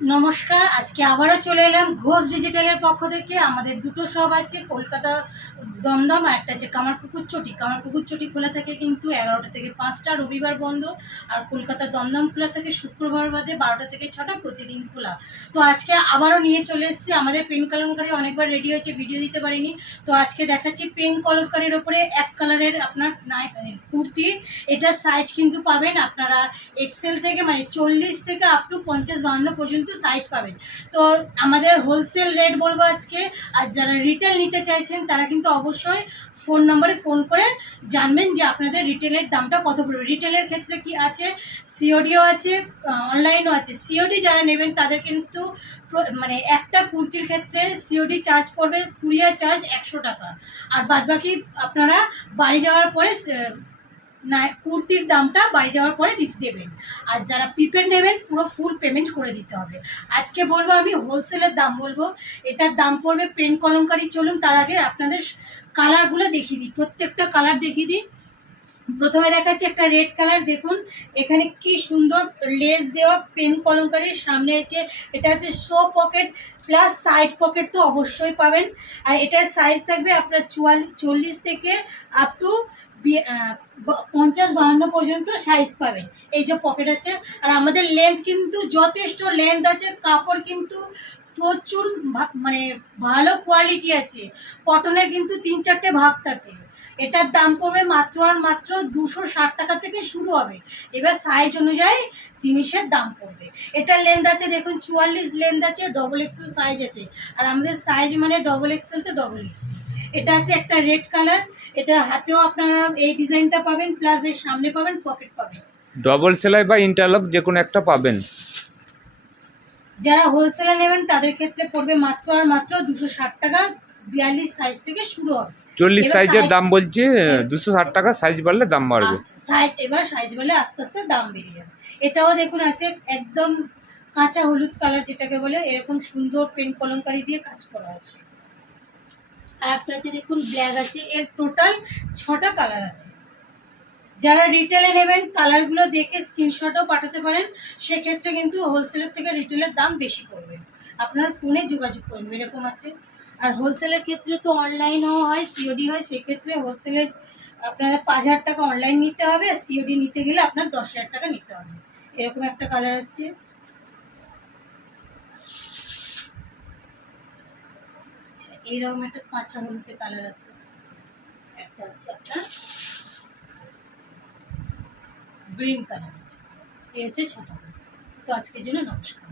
নমস্কার, আজকে আবারও চলে এলাম ঘোষ ডিজিটালের পক্ষ থেকে। আমাদের দুটো শপ আছে, কলকাতা দমদম আর একটা আছে কামারপুকুর চটি। কামারপুকুর চটি খোলা থাকে কিন্তু 11টা থেকে 5টা, রবিবার বন্ধ। আর কলকাতা দমদম খোলা থাকে শুক্রবার বাদে 12টা থেকে 6টা, প্রতিদিন খোলা। তো আজকে আবারও নিয়ে চলে এসেছি আমাদের পেন কলমকারি। অনেকবার রেডি হয়েছে, ভিডিও দিতে পারিনি, তো আজকে দেখাচ্ছি পেন কলমকারির ওপরে এক কালারের আপনার কুর্তি। এটা সাইজ কিন্তু পাবেন আপনারা এক্সেল থেকে, মানে 40 থেকে আপ টু 50-52 পর্যন্ত সাইজ পাবেন। তো আমাদের হোলসেল রেট বলবো আজকে। আর যারা রিটেল নিতে চাইছেন তারা কিন্তু অবশ্যই ফোন নম্বরে ফোন করে জানবেন যে আপনাদের রিটেলের দামটা কত পড়বে। রিটেলের ক্ষেত্রে কি আছে, সিওডিও আছে, অনলাইনও আছে। সিওডি যারা নেবেন তাদের কিন্তু মানে একটা কুর্তির ক্ষেত্রে সিওডি চার্জ পড়বে, কুরিয়ার চার্জ 100 টাকা। আর বাদবাকি আপনারা বাড়ি যাওয়ার পরে না, কুর্তির দামটা বাড়ি যাওয়ার পরে দেবেন। আর যারা প্রিপেড নেবেন পুরো ফুল পেমেন্ট করে দিতে হবে। আজকে বলবো আমি হোলসেলের দাম বলবো। এটার দাম পড়বে পেন কলমকারি। চলুন তার আগে আপনাদের কালারগুলো দেখিয়ে দিই, প্রত্যেকটা কালার দেখিয়ে দিই। প্রথমে দেখাচ্ছি একটা রেড কালার। দেখুন এখানে কি সুন্দর লেস দেওয়া পেন কলমকারির সামনে হচ্ছে, এটা হচ্ছে show pocket plus side pocket তো অবশ্যই পাবেন। আর এটার সাইজ থাকবে আপনার 40 থেকে আপ টু 50-52 পর্যন্ত সাইজ পাবেন। এই যে পকেট আছে, আর আমাদের লেন্থ কিন্তু যথেষ্ট লেন্থ আছে। কাপড় কিন্তু প্রচুর মানে ভালো কোয়ালিটি আছে। কটনের কিন্তু 3-4টে ভাগ থাকে। এটার দাম পড়বে মাত্র আর মাত্র 260 টাকা থেকে শুরু হবে। এবার সাইজ অনুযায়ী জিনিসের দাম পড়বে। এটার লেন্থ আছে দেখুন 44 লেন্থ আছে, ডবল এক্সেল সাইজ আছে। আর আমাদের সাইজ মানে ডবল এক্সেল তো ডবল এক্সেল। এটা আছে একটা রেড কালার। এটা হাতেও আপনারা এই ডিজাইনটা পাবেন, প্লাস এর সামনে পাবেন পকেট পাবেন। ডবল সেলাই বা ইন্টারলক যে কোনো একটা পাবেন। যারা হোলসেলে নেবেন তাদের ক্ষেত্রে পড়বে মাত্র আর মাত্র 260 টাকা। 42 সাইজ থেকে শুরু হবে। 40 সাইজের দাম বলছি 260 টাকা, সাইজ বাড়লে দাম বাড়বে। সাইজ এবার সাইজ বলে আস্তে আস্তে দাম বেড়ে যাবে। এটাও দেখুন আছে একদম কাঁচা হলুদ কালার যেটাকে বলে, এরকম সুন্দর পেন কলমকারি দিয়ে কাজ করা আছে। আর একটা আছে দেখুন ব্ল্যাক আছে। এর টোটাল 6টা কালার আছে। যারা রিটেলে নেবেন কালারগুলো দেখে স্ক্রিনশটও পাঠাতে পারেন। সেক্ষেত্রে কিন্তু হোলসেলের থেকে রিটেলের দাম বেশি পড়বে। আপনার ফোনে যোগাযোগ করুন, এরকম আছে। আর হোলসেলের ক্ষেত্রে তো অনলাইনও হয়, সিওডি হয়। সেক্ষেত্রে হোলসেলের আপনারা 5000 টাকা অনলাইন নিতে হবে, আর সিওডি নিতে গেলে আপনার 10,000 টাকা নিতে হবে। এরকম একটা কালার আছে। আচ্ছা, এইরকম একটা কাঁচা হলুদে কালার আছে। একটা আছে আপনার গ্রিন কালার আছে। এই হচ্ছে 6টা। তো আজকের জন্য নমস্কার।